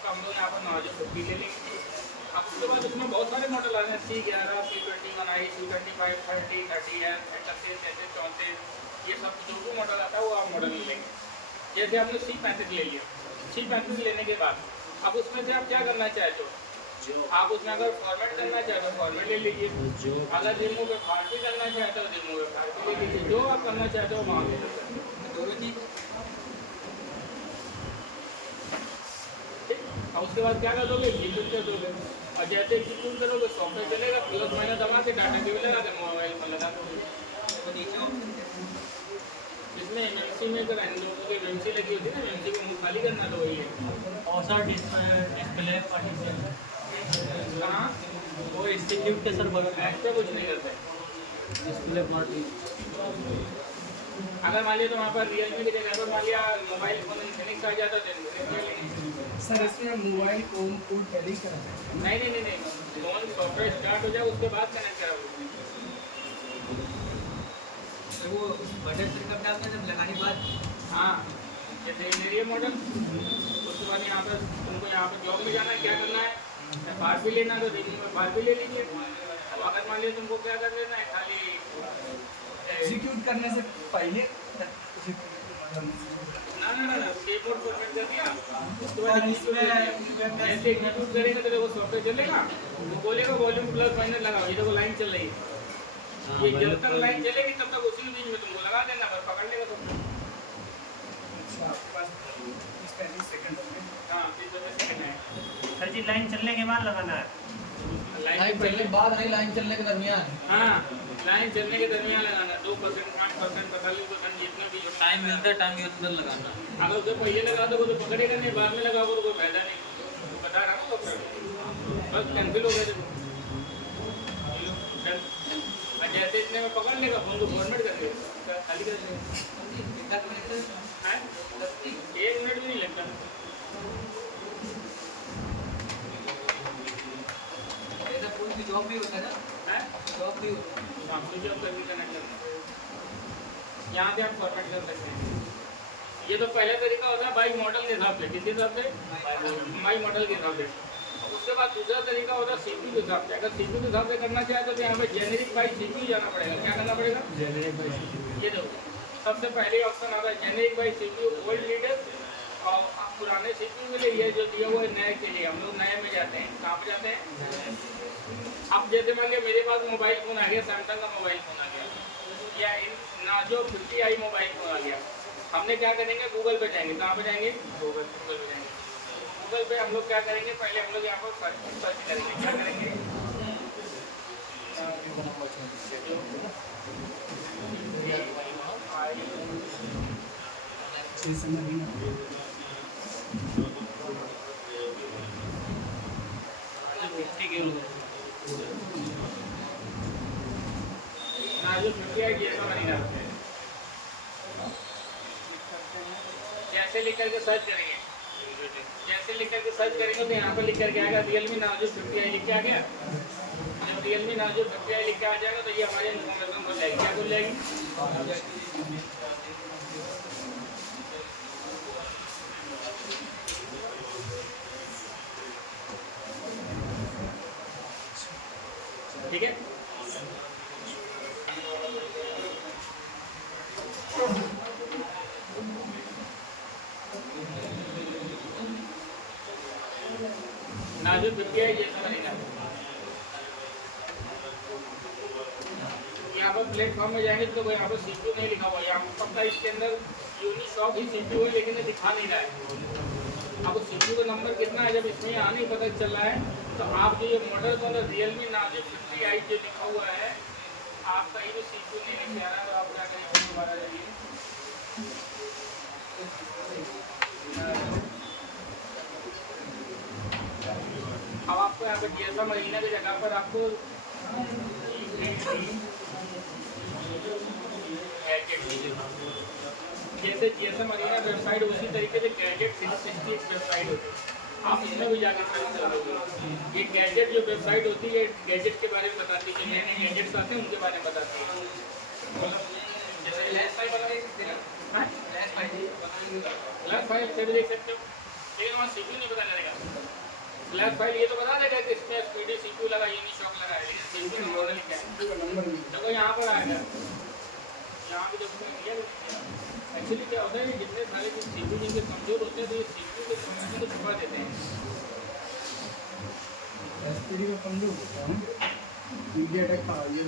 तो हम लोग यहाँ पर नार्जो 50 ले लेंगे। अब उसके बाद उसमें बहुत सारे मॉडल आ रहे हैं, C11, C21i, C25, 30, 30S, 31, 33, 34, ये सब जो भी मॉडल आता है वो आप मॉडल ले लेंगे। जैसे आपने C35 ले लिया, C35 लेने के बाद अब उसमें से आप क्या करना चाहते हो? आप उसमें अगर फॉर्मेट करना चाहते हो फॉर्मेट ले लीजिए, अगर रिमूव के फाड़ भी करना चाहते हो रिमूव के फाड़ भी ले लीजिए, जो आप करना चाहते हो वहाँ ले लीजिए। ठीक, और उसके बाद क्या कर दोगे? एग्जीक्यूट कर दोगे, और जैसे एग्जीक्यूट करोगे सॉफ्टवेयर चलेगा, प्लस माइनस दबा के डाटा केबल लगा के मोबाइल पर लगा दोगे। इसमें एमएमसी में अगर एमएमसी लगी होती है ना, एमएमसी को मुँह खाली करना तो वही है। और सर डिस्प्ले पार्टीशन कहाँ? वो इंस्टीट्यूट के सर ऐसा कुछ नहीं करते। डिस्प्ले पार्टी अगर मान लिया तो वहाँ पर रियलमी की जगह पर मान लिया मोबाइल फोन इन्फिनिक्स आ जाता तो इन्फिनिक्स ले लेंगे। सर इसमें मोबाइल को कोड पहले ही करा है। नहीं, फोन सॉफ्टवेयर स्टार्ट हो जाए उसके बाद कनेक्ट करोगे। तो वो बटन सेटअप डालते हैं जब लगाने के बाद। हाँ, जैसे ये मॉडल, उसके बाद यहाँ पर तुमको यहाँ पर जॉब में जाना है, क्या करना है? फार भी लेना तो फार भी ले लीजिए। अब अगर मान लिया तुमको क्या कर लेना है, खाली एग्जीक्यूट करने से पहले ना ना कीबोर्ड फॉर्मेट कर दिया उसके सर बाद इसमें ऐसे एग्जीक्यूट करेंगे तो देखो सॉफ्टवेयर चलेगा वो बोलेगा वॉल्यूम प्लस माइनस लगाओ ये देखो लाइन चल रही है ये जब तक लाइन चलेगी तब तक उसी बीच में तुमको लगा देना बस पकड़ लेगा तो अच्छा आपके पास इस 35 सेकंड हो गए। हाँ 30 सेकंड है सर जी लाइन चलने के बाद लगाना है। लाइन चलने के बाद नहीं, लाइन चलने के दरमियान। हाँ लाइन चलने के दरमियान लगाना 2% 5% 45% जितना भी टाइम मिलता है टाइम के अंदर लगाना। अगर उसे पहले लगा दो तो पकड़ेगा नहीं बाद में लगाओगे तो कोई फायदा नहीं बता रहा हूँ तो बस कैंसिल हो गया देखो जैसे इतने में पकड़ लेगा फोन को फॉर्मेट कर देगा खाली कर देगा 1 मिनट भी नहीं लगता ऐसा कोई भी जॉब भी होता है ना, जॉब भी होता है। आपको जॉब करके कनेक्ट करना यहाँ पे आप फॉर्मेट कर सकते हैं ये तो पहला तरीका होता है बाई मॉडल के हिसाब से किस हिसाब से बाई मॉडल के हिसाब से उसके बाद दूसरा तरीका होता है सीपीयू के हिसाब से अगर सीपीयू के हिसाब से करना चाहे तो यहाँ पे जेनेरिक बाई सीपीयू जाना पड़ेगा क्या करना पड़ेगा जेनरेट बाई ये देखो सबसे पहले ऑप्शन आता है generic by CPU old leader और पुराने सीपीयू के लिए ये जो दिया हुआ है नए के लिए हम लोग नए में जाते हैं कहाँ पे जाते हैं अब जैसे मान लिया मेरे पास मोबाइल फ़ोन आ गया सैमसंग का मोबाइल फ़ोन आ गया या नार्जो 50i मोबाइल फ़ोन आ गया हमने क्या करेंगे गूगल पे जाएंगे कहाँ पे जाएंगे गूगल पे जाएंगे गूगल पे हम लोग क्या करेंगे पहले हम लोग यहाँ पर सर्च करेंगे क्या करेंगे नार्जो 50i जैसा बनेगा जैसे लिख करके सर्च करेंगे जैसे लिख करके सर्च करेंगे तो यहाँ पर लिख करके आएगा रियलमी नार्जो 50i लिख के आ गया जब रियलमी नार्जो 50i लिख के आ जाएगा तो ये हमारी इन्फॉर्मेशन खुल जाएगी क्या खुल जाएगी ठीक है नार्जो 50i जैसा बनेगा यहाँ पर प्लेटफॉर्म में जाएंगे तो यहाँ पर सीपीयू नहीं लिखा हुआ यहाँ पर पक्का इसके अंदर यूनिसॉफ्ट ही सीपीयू है लेकिन ये दिखा नहीं रहा है अब सीपीयू का नंबर कितना है जब इसमें यहाँ नहीं पता चल रहा है तो आप जो ये मॉडल को रियलमी नार्जो 50i जो लिखा हुआ है आप कहीं भी सीपीयू नहीं लिखे आ रहा तो आप क्या करेंगे दोबारा जाइए अब आपको यहाँ पर जीएसएम महीना की जगह पर आपको जैसे जीएसएम महीना वेबसाइट उसी तरीके से गैजेट 360 वेबसाइट होती है आप इसमें भी जाकर सर्च करोगे ये गैजेट जो वेबसाइट होती है गैजेट के बारे में बताती है जो नए नए गैजेट्स आते हैं उनके बारे में बताती है जैसे लैस फाइल बना सकते हैं लैस फाइल से भी देख सकते हो लेकिन वहाँ सीपीयू नहीं पता चलेगा फ्लैश फाइल ये तो बता देगा कि इसमें एसपीडी सीपीयू लगा यूनिसॉक लगा है लेकिन सीपीयू नंबर लिखा है तो यहाँ पर आएगा यहाँ पे जब एक्चुअली क्या होता है कि जितने सारे सीपीयू जिनके कमजोर होते हैं तो ये सीपीयू के इन्फॉर्मेशन को छुपा देते हैं एसपीडी का कमजोर होता है मीडिया टेक का ये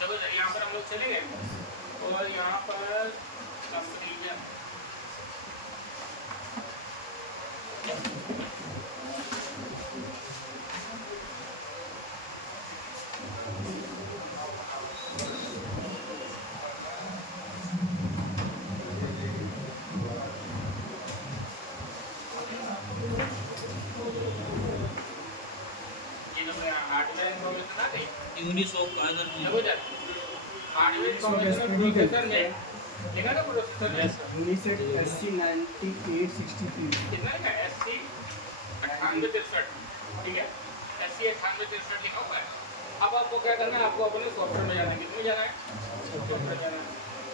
चलो यहाँ पर हम लोग चले गए और यहाँ पर कंपनी हार्डवेयर इन्फॉर्मेशन आ गई यूनिसॉक का इधर हार्डवेयर इन्फॉर्मेशन प्रोसेसर में देखा ना प्रोसेसर में यूनिसेट SC9863 कितना है SC 9863 ठीक है SC 9863 लिखा हुआ है अब आपको क्या करना है आपको अपने सॉफ्टवेयर में जाना है किसमें जाना है सॉफ्टवेयर में जाना है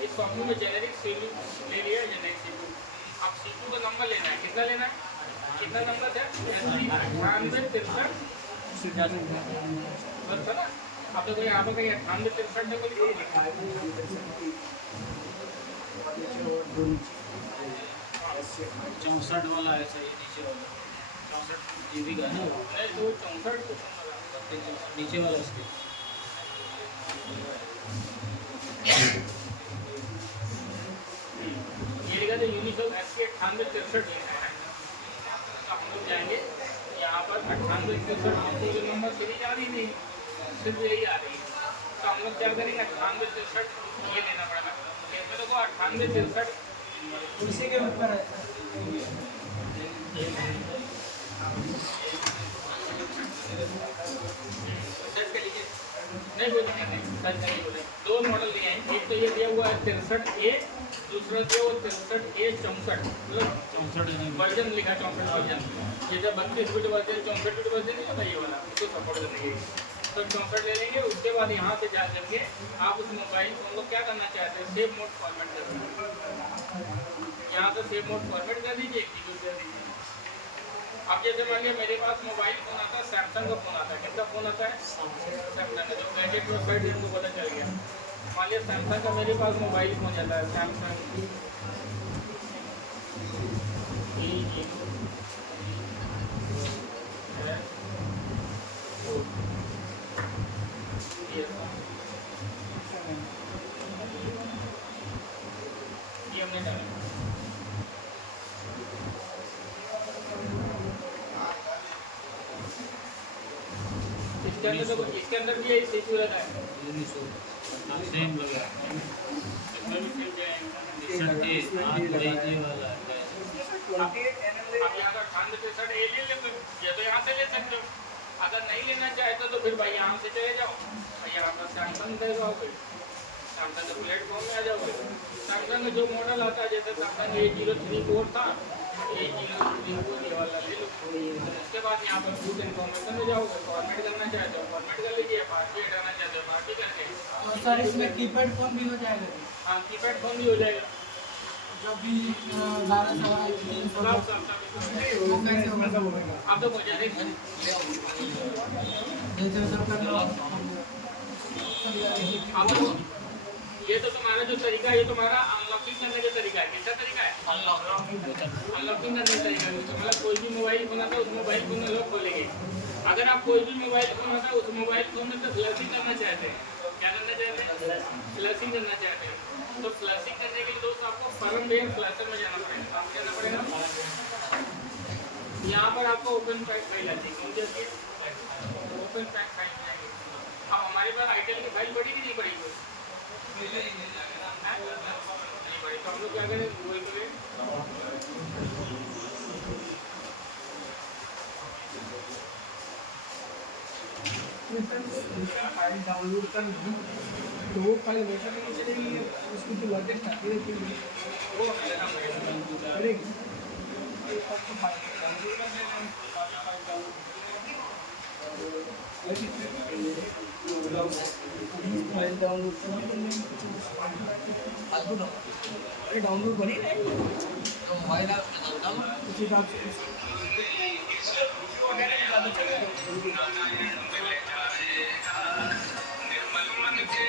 इस सॉफ्टवेयर में जेनेरिक सीपीयू ले लिया जेनेरिक सीपीयू अब सीपीयू का नंबर लेना है कितना लेना है कितना नंबर है SC 9863 बस था ना। अब तो कोई यहाँ पे कहीं 98 63 को लिखा है। 64 वाला है सही नीचे वाला 64 जीबी का ना वो। नहीं तो 64 को नीचे वाला उसके ये लिखा था यूनिसोक SK 9863 लिखा है। तो हम लोग जाएंगे यहाँ पर 9863 हमको जो नंबर सीरीज आ रही थी सिर्फ यही आ रही है। तो हम लोग क्या करेंगे 9863 ये लेना पड़ेगा। इसमें देखो 9863 उसी के ऊपर है। सर्च कर लीजिए। नहीं बोले नहीं सर्च नहीं बोले। दो मॉडल दिए हैं। एक तो ये दिया हुआ है 63A, दूसरा दिया हुआ 63A 64 मतलब 64 वर्जन लिखा है 64 वर्जन। ये जब 32 बिट वर्जन 64 बिट वर्जन नहीं होता ये वाला उसको सपोर्ट करेंगे। तो 64 ले लेंगे। उसके बाद यहाँ से जा करके आप उस मोबाइल को हम लोग क्या करना चाहते हैं सेव मोड फॉर्मेट कर दीजिए। यहाँ से सेव मोड फॉर्मेट कर दीजिए एग्जीक्यूट कर दीजिए। अब जैसे मान लिया मेरे पास मोबाइल फ़ोन आता है सैमसंग का फ़ोन आता है। किसका फ़ोन आता है सैमसंग का। जो गैजेट वेबसाइट है उनको पता चल गया। मान लिया सैमसंग का मेरे पास मोबाइल फ़ोन जाता है सैमसंग ये हमने डाला। इसके अंदर भी यही सीपीयू लगा है। सेम लगा इसमें भी सेम जाएगा। 61 वही वाला है अब यहाँ का 98 ये ले ले ये तो यहाँ से ले सकते हो। अगर नहीं लेना चाहते तो फिर भाई यहाँ से चले जाओ और यहाँ पर सैमसंग दे जाओ। फिर सैमसंग के प्लेटफॉर्म में आ जाओगे। सैमसंग का जो मॉडल आता है जैसे सैमसंग A034 था A034 ये वाला ले लो। उसके बाद यहाँ पर फूड इन्फॉर्मेशन में जाओगे। फॉर्मेट करना चाहते हो फॉर्मेट कर लीजिए। पार्टी हटाना चाहते हो पार्टी करके। और सर इसमें कीपैड फोन भी हो जाएगा। हाँ कीपैड फोन भी हो जाएगा। जो भी 1200 सब कैसे होगा? आप तो मुझे देख अब ये तो तुम्हारा जो तरीका है ये तुम्हारा अनलॉकिंग करने का तरीका है। किसका तरीका है अनलॉकिंग करने का तरीका है। मतलब कोई भी मोबाइल फोन आता है उस मोबाइल फोन में लॉक खोलेंगे। अगर आप कोई भी मोबाइल फोन आता है उस मोबाइल फोन में तो फ्लशिंग करना चाहते हैं। क्या करना चाहते हैं फ्लशिंग करना चाहते हैं। तो फ्लशिंग करने के लिए दोस्त आपको फर्मवेयर फ्लशर में जाना पड़ेगा। आप जाना पड़ेगा यहाँ पर आपको ओपन पैक फाइल आती है। कौन सी आती है ओपन पैक फाइल जाएगी। अब हमारे पास आईटेल की फाइल पड़ी कि नहीं पड़ी कोई नहीं पड़ी। तो हम लोग क्या करें गूगल पे फाइल डाउनलोड करना तो वो फाइल वैसा नहीं चलेगी। उसकी जो लेटेस्ट आती है फिर वो हमें लेना पड़ेगा। करेगी फाइल डाउनलोड अरे डाउनलोड बनी नहीं तो मोबाइल आप डाउनलोड उसी हिसाब से निर्मल मन के